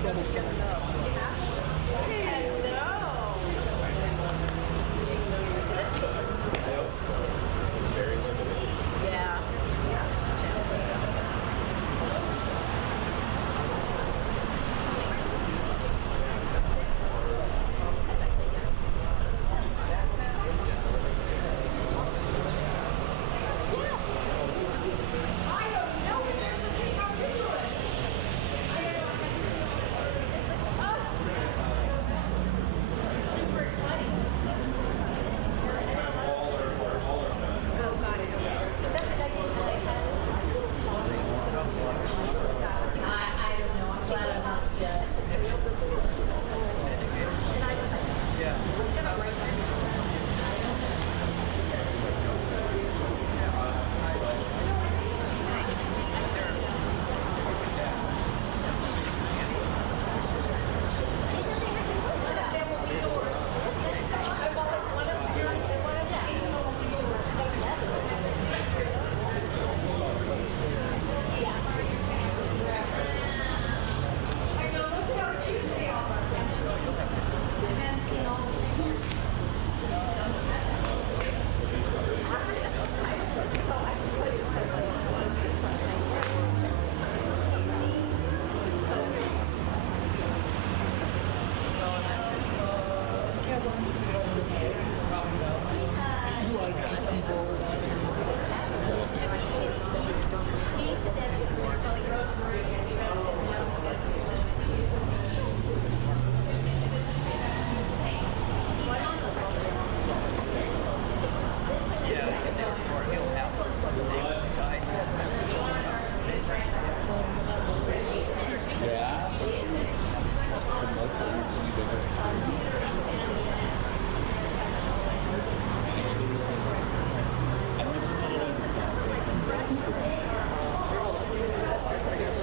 trouble setting up. Very limited. Yeah.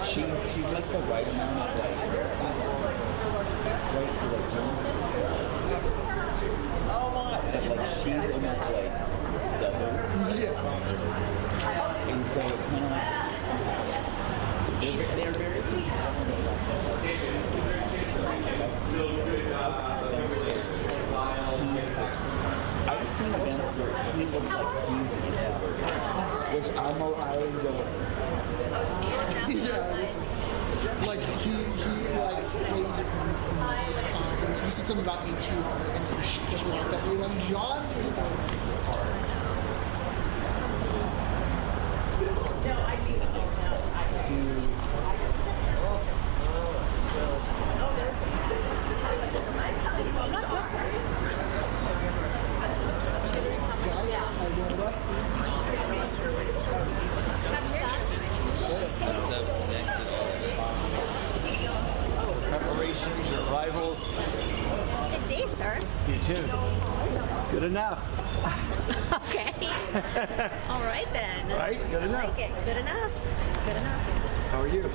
She's like the right amount of like, right for like just, oh my, but like she's almost like double. Yeah. And so it's kind of like, they're very I've seen events where people like use it, which I enjoy. Yeah, this is like he like played he said something about me too hard and he just walked up and like John is the Preparations, your arrivals. Good day, sir. You too. Good enough. Okay. All right then. Right? Good enough. I like it. Good enough. Good enough. How are you?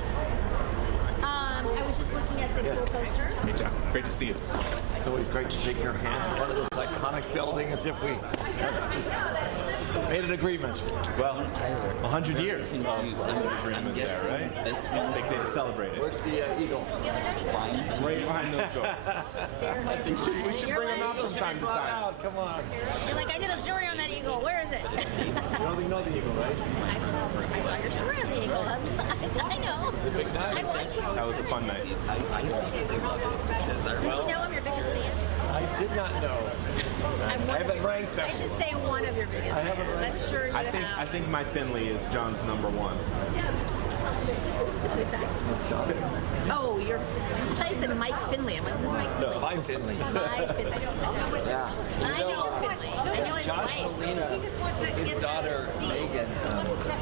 I was just looking at the cool poster. Hey, John. Great to see you. It's always great to shake your hand in front of this iconic building as if we have just made an agreement. Well, 100 years of agreement there, right? This I think they celebrate it. Where's the eagle? flying. Right behind those doors. I think we should bring him out from time to time. Come on. You're like, I did a story on that eagle. Where is it? You don't even know the eagle, right? I saw your story on the eagle. I know. It's a big night. I watched it. That was a fun night. I secretly loved it because I Did you know I'm your biggest fan? I did not know. I haven't ranked them. I should say one of your biggest I haven't fans. ranked. I'm sure you I have. think my Finley is John's number one. Who's that? Stop it. Oh, you're. I said Mike Finley. I'm like, who's Mike Finley? Mike Finley. Mike Finley. Yeah. I know Finley. I know his Josh wife. Molina, his daughter Megan,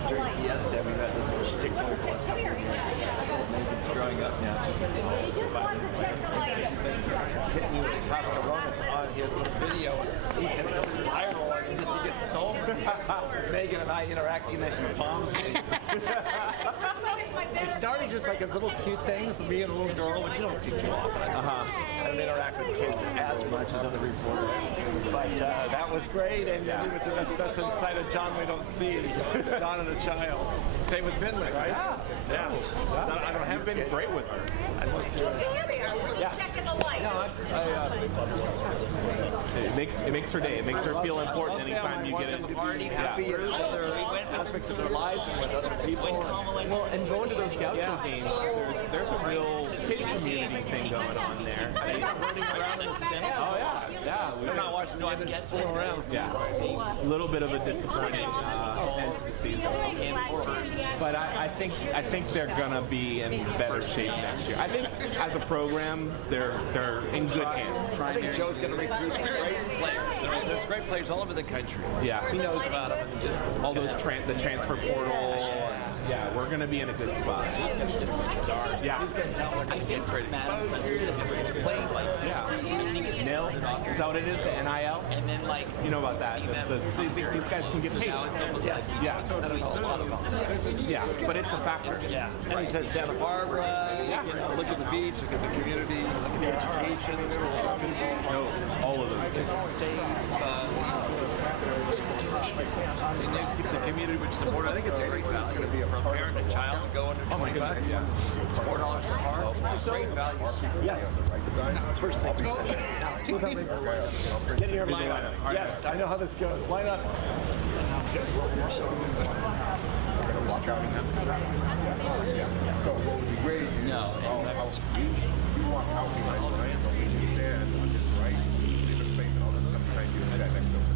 during Fiesta, we had this little stick over us. Megan's growing up now. She's hitting you with Cascarones on his little video. He said it goes viral. He gets so Megan and I guy interacting with your palms. It started just like as little cute things for me and a little girl, which you don't see too often. I don't interact with kids as much as other reporters. But that was great, and that's a side of John we don't see. John and a child. Same with Finley, right? Yeah. I don't have been great with her. I must say. Yeah. Checking the light. It makes her day. It makes her feel important anytime you get in. Happy with other aspects of their lives and with other people. Well, and going to those gaucho games, there's a real kid community thing going on there. Running around in the stands. Oh yeah. We're not watching the others fool around. Yeah, a little bit of a disappointing end to the season. But I think they're gonna be in better shape next year. I think as a program, they're in good hands. I think Joe's going to recruit great players. There's great players all over the country. Yeah, He knows about them and just all those the transfer portal. Yeah, we're gonna be in a good spot. Yeah. I think great exposure. Plays like NIL, is that what it is? The NIL? and then like You know about that? These guys can get paid. now it's almost Yes. like Yeah. Yeah, but it's a factor. and he says Santa Barbara. Look at the beach, look at the community, look at the education, the school, No, all of those things. keep the community which support. I think it's a great value. It's going to be from parent to child to go under 20 bucks. It's $4 per car. It's a great value. Yes. First thing. Get in your lineup. Yes, I know how this goes. Line up. So what would be great is No, you walk out behind the lines and you stand on his right, leave a space and all this stuff behind you and stand next to him.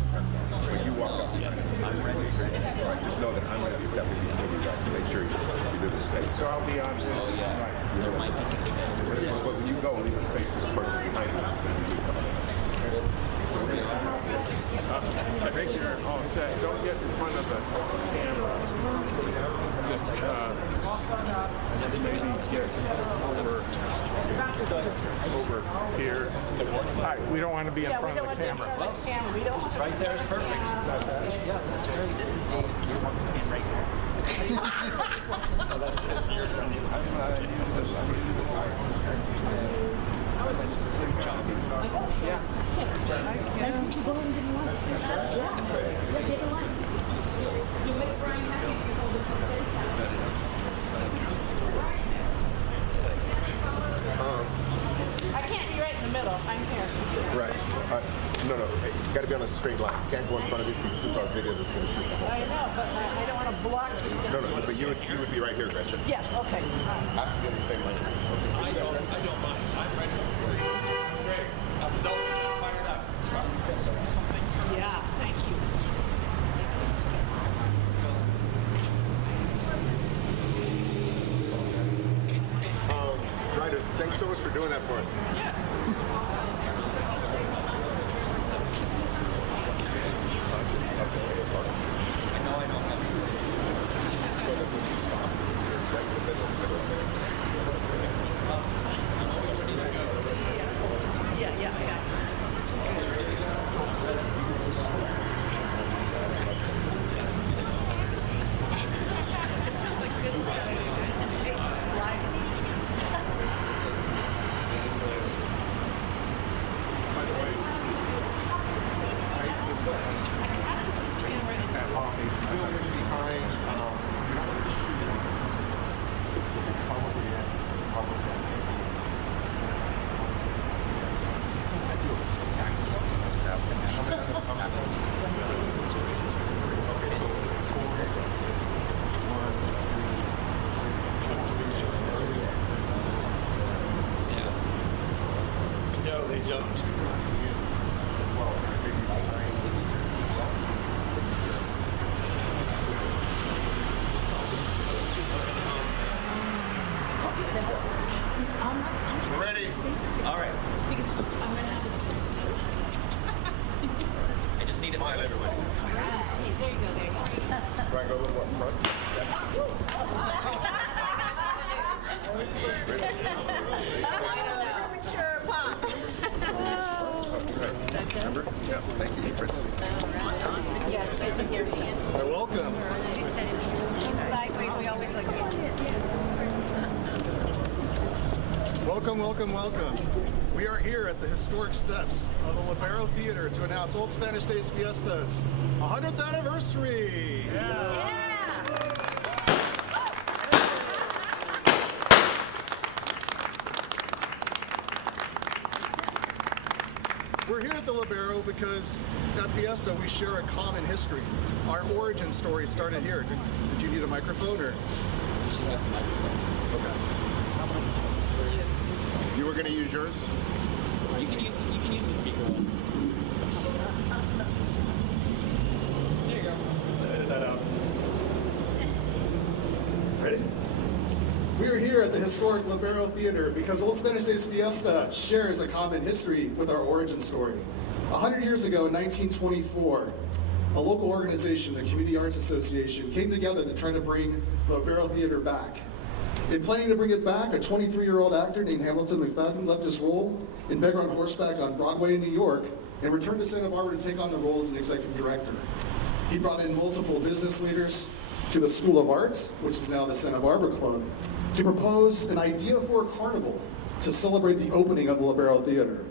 When you walk out behind him, I'm ready. right, just know that I'm going to be stepping between you guys to make sure you leave a space. So I'll be on this. Oh, yeah. There might be. But when you go, leave a space for the person behind you. Make sure you're all set. Don't get in front of the camera. Just maybe get over here. All right, we don't want to be in front of the camera. Right there is perfect. Yeah, this is great. This is David's gear. Want to see him right here? Oh, that's his gear. Yeah. I can't be right in the middle. I'm here. Right. No, hey, you got to be on a straight line. You can't go in front of this because this is our video that's going to shoot the whole. I know, but I don't want to block you. No, but you would be right here, Gretchen. Yes, okay. Have to be on the same line. I don't mind. I'm ready. Great. So, fired up. Yeah, thank you. Ryder, thanks so much for doing that for us. Yeah. It sounds like good stuff. Live meeting. No, they don't. Ready? All right. Because I'm going to have to I just need it. Smile, everybody. Hey, there you go. Right, go a little up front. Sure, Pop. Remember? Yeah. Thank you, Fritz. Yes, good to hear you. Welcome. Welcome, welcome, welcome. We are here at the historic steps of the Libero Theater to announce Old Spanish Days Fiesta's 100th anniversary. We're here at the Libero because at Fiesta we share a common history. Our origin story started here. Did you need a microphone or? Okay. You were going to use yours? You can use the speaker one. There you go. Edit that out. Ready? We are here at the historic Libero Theater because Old Spanish Days Fiesta shares a common history with our origin story. 100 years ago in 1924, a local organization, the Community Arts Association, came together to try to bring the Libero Theater back. In planning to bring it back, a 23-year-old actor named Hamilton McFadden left his role in Beggar on Horseback on Broadway in New York and returned to Santa Barbara to take on the role as an executive director. He brought in multiple business leaders to the School of Arts, which is now the Santa Barbara Club, to propose an idea for a carnival to celebrate the opening of the Libero Theater.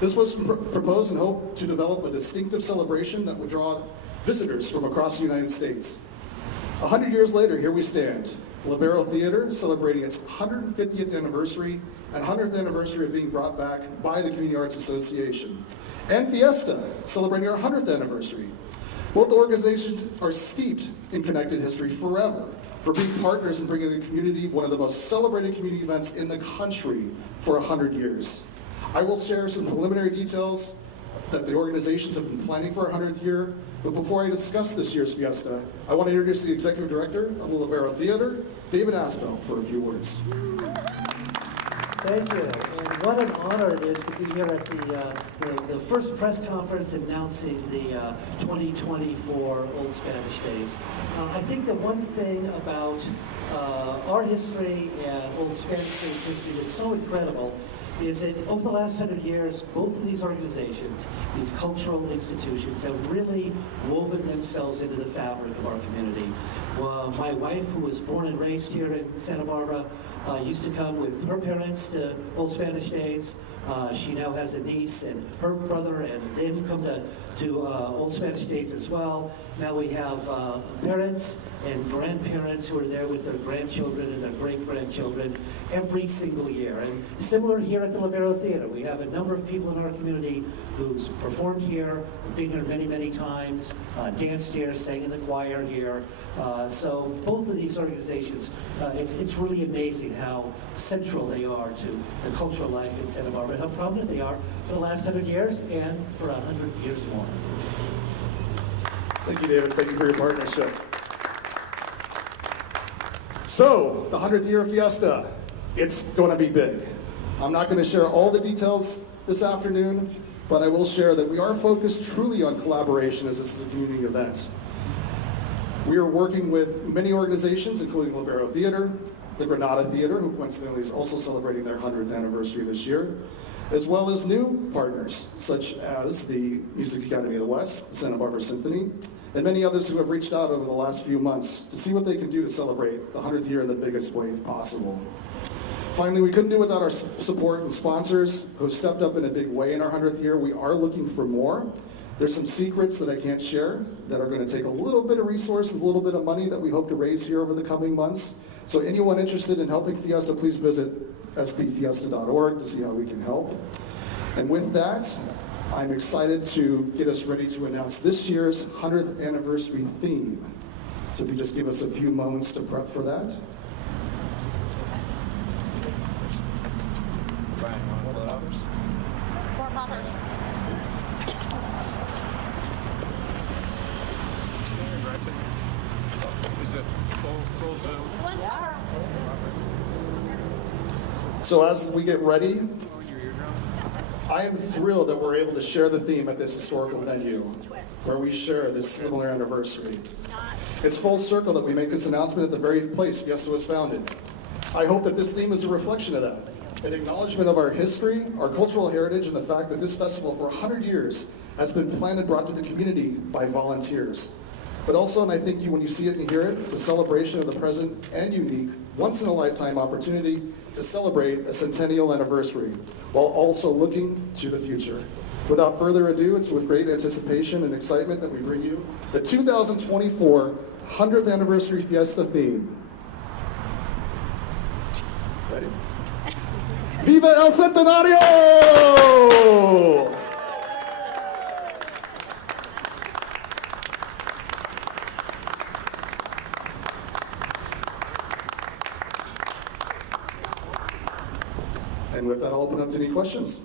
This was proposed in hope to develop a distinctive celebration that would draw visitors from across the United States. 100 years later, here we stand. Libero Theater celebrating its 150th anniversary and 100th anniversary of being brought back by the Community Arts Association. And Fiesta celebrating our 100th anniversary. Both organizations are steeped in connected history forever for being partners in bringing the community one of the most celebrated community events in the country for 100 years. I will share some preliminary details that the organizations have been planning for our 100th year. But before I discuss this year's Fiesta, I want to introduce the Executive Director of the Libero Theater, David Aspel, for a few words. Thank you. And what an honor it is to be here at the first press conference announcing the 2024 Old Spanish Days. I think that one thing about our history and Old Spanish Days history that's so incredible is that over the last 100 years, both of these organizations, these cultural institutions, have really woven themselves into the fabric of our community. Well, my wife, who was born and raised here in Santa Barbara, used to come with her parents to Old Spanish Days. She now has a niece and her brother, and they come to Old Spanish Days as well. Now we have parents and grandparents who are there with their grandchildren and their great-grandchildren every single year. And similar here at the Libero Theater, we have a number of people in our community who's performed here, been here many, many times, danced here, sang in the choir here. So both of these organizations, it's really amazing how central they are to the cultural life in Santa Barbara, how prominent they are for the last 100 years and for 100 years more. Thank you, David. Thank you for your partnership. So, the 100th year of Fiesta, it's going to be big. I'm not going to share all the details this afternoon, but I will share that we are focused truly on collaboration as this is a community event. We are working with many organizations, including Libero Theater, the Granada Theater, who coincidentally is also celebrating their 100th anniversary this year, as well as new partners, such as the Music Academy of the West, the Santa Barbara Symphony, and many others who have reached out over the last few months to see what they can do to celebrate the 100th year in the biggest way possible. Finally, we couldn't do without our support and sponsors who have stepped up in a big way in our 100th year. We are looking for more. There's some secrets that I can't share that are going to take a little bit of resources, a little bit of money that we hope to raise here over the coming months. So anyone interested in helping Fiesta, please visit spfiesta.org to see how we can help. And with that, I'm excited to get us ready to announce this year's 100th anniversary theme. So if you just give us a few moments to prep for that. Brian, you want more poppers? More poppers. Is it full zoom? So as we get ready, I am thrilled that we're able to share the theme at this historical venue where we share this similar anniversary. It's full circle that we make this announcement at the very place Fiesta was founded. I hope that this theme is a reflection of that, an acknowledgement of our history, our cultural heritage, and the fact that this festival for 100 years has been planned and brought to the community by volunteers. But also, and I think when you see it and hear it, it's a celebration of the present and unique, once-in-a-lifetime opportunity to celebrate a centennial anniversary, while also looking to the future. Without further ado, it's with great anticipation and excitement that we bring you the 2024 100th Anniversary Fiesta theme. Ready? Viva el Centenario! And with that, I'll open up to any questions.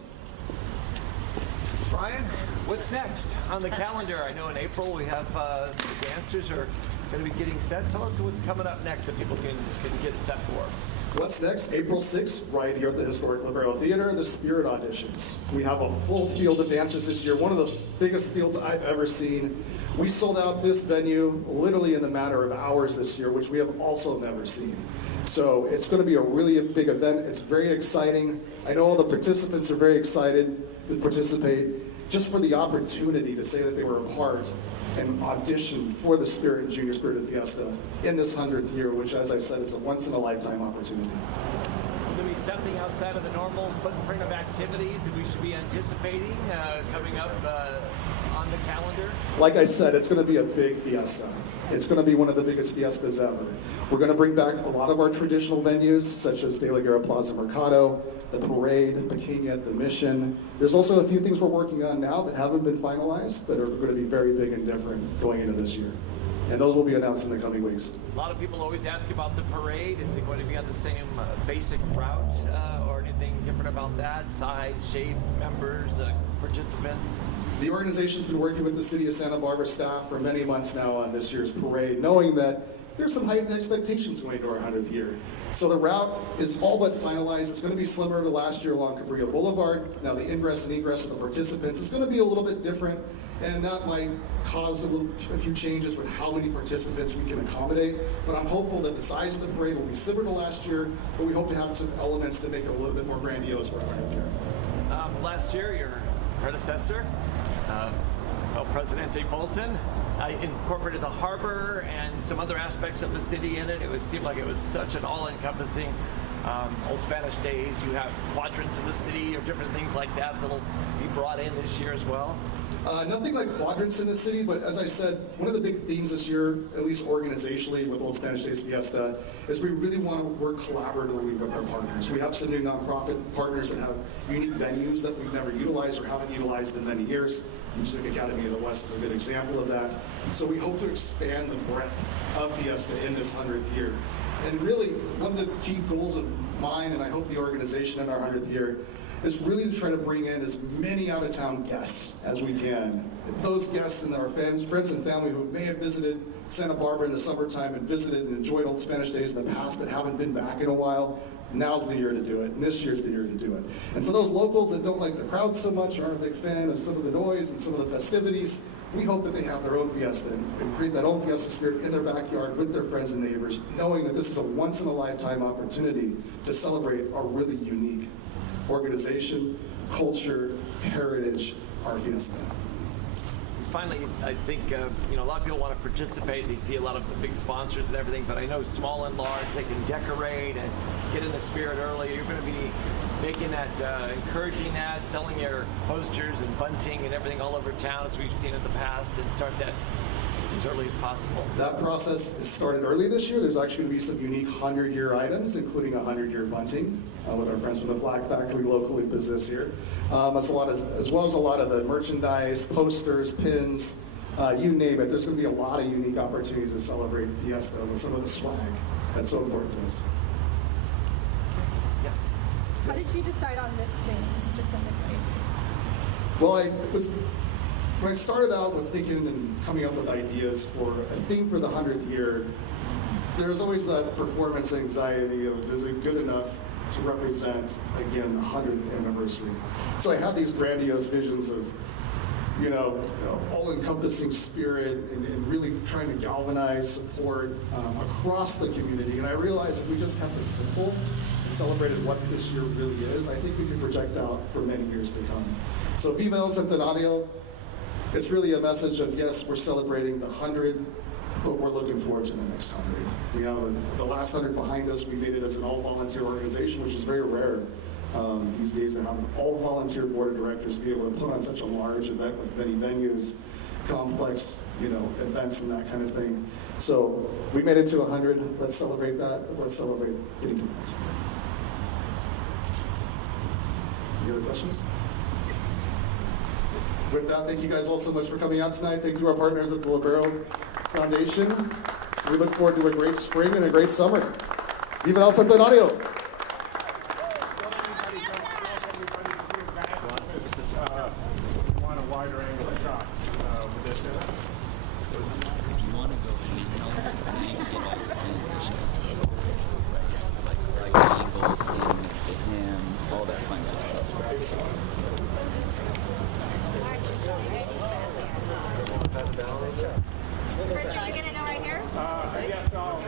Brian, what's next on the calendar? I know in April we have the dancers are going to be getting set. Tell us what's coming up next that people can get set for. What's next? April 6th, right here at the historic Libero Theater, the Spirit auditions. We have a full field of dancers this year, one of the biggest fields I've ever seen. We sold out this venue literally in the matter of hours this year, which we have also never seen. So it's going to be a really big event. It's very exciting. I know all the participants are very excited to participate, just for the opportunity to say that they were a part and audition for the Spirit and Junior Spirit of Fiesta in this 100th year, which, as I said, is a once-in-a-lifetime opportunity. Will there be something outside of the normal footprint of activities that we should be anticipating coming up on the calendar? Like I said, it's going to be a big fiesta. It's going to be one of the biggest fiestas ever. We're going to bring back a lot of our traditional venues, such as De La Guerra Plaza Mercado, the Parade, Pequeña, the Mission. There's also a few things we're working on now that haven't been finalized that are going to be very big and different going into this year. And those will be announced in the coming weeks. A lot of people always ask about the parade. Is it going to be on the same basic route or anything different about that? Size, shape, members, participants? The organization's been working with the City of Santa Barbara staff for many months now on this year's parade, knowing that there's some heightened expectations going to our 100th year. So the route is all but finalized. It's going to be similar to last year along Cabrillo Boulevard. Now the ingress and egress of the participants is going to be a little bit different, and that might cause a few changes with how many participants we can accommodate. But I'm hopeful that the size of the parade will be similar to last year, but we hope to have some elements to make it a little bit more grandiose for our 100th year. Last year, your predecessor, El Presidente Bolton, incorporated the harbor and some other aspects of the city in it. It seemed like it was such an all-encompassing Old Spanish days. You have quadrants in the city or different things like that that'll be brought in this year as well. Nothing like quadrants in the city, but as I said, one of the big themes this year, at least organizationally with Old Spanish Days Fiesta, is we really want to work collaboratively with our partners. We have some new nonprofit partners that have unique venues that we've never utilized or haven't utilized in many years. Music Academy of the West is a good example of that. So we hope to expand the breadth of Fiesta in this 100th year. And really, one of the key goals of mine, and I hope the organization in our 100th year, is really to try to bring in as many out-of-town guests as we can. Those guests and our friends and family who may have visited Santa Barbara in the summertime and visited and enjoyed Old Spanish Days in the past but haven't been back in a while, now's the year to do it, and this year's the year to do it. And for those locals that don't like the crowd so much or aren't a big fan of some of the noise and some of the festivities, we hope that they have their own fiesta and create that own fiesta spirit in their backyard with their friends and neighbors, knowing that this is a once-in-a-lifetime opportunity to celebrate our really unique organization, culture, heritage, our fiesta. Finally, I think a lot of people want to participate. They see a lot of the big sponsors and everything, but I know small and large, they can decorate and get in the spirit early. You're going to be making that, encouraging that, selling your posters and bunting and everything all over town as we've seen in the past, and start that as early as possible. That process is started early this year. There's actually going to be some unique 100-year items, including a 100-year bunting with our friends from the Flag Factory locally possess here. As well as a lot of the merchandise, posters, pins, you name it. There's going to be a lot of unique opportunities to celebrate Fiesta with some of the swag that's so important to us. Yes. How did you decide on this thing specifically? Well, when I started out with thinking and coming up with ideas for a theme for the 100th year, there's always that performance anxiety of, is it good enough to represent, again, the 100th anniversary? So I had these grandiose visions of, all-encompassing spirit and really trying to galvanize support across the community. And I realized if we just kept it simple and celebrated what this year really is, I think we could project out for many years to come. So Viva el Centenario, it's really a message of, yes, we're celebrating the 100 but we're looking forward to the next 100. We have the last 100 behind us. We made it as an all-volunteer organization, which is very rare these days to have an all-volunteer board of directors be able to put on such a large event with many venues, complex, events and that kind of thing. So we made it to 100. Let's celebrate that. Let's celebrate getting to the next one. Any other questions? With that, thank you guys all so much for coming out tonight. Thank you to our partners at the Libero Foundation. We look forward to a great spring and a great summer. Viva el Subtitles!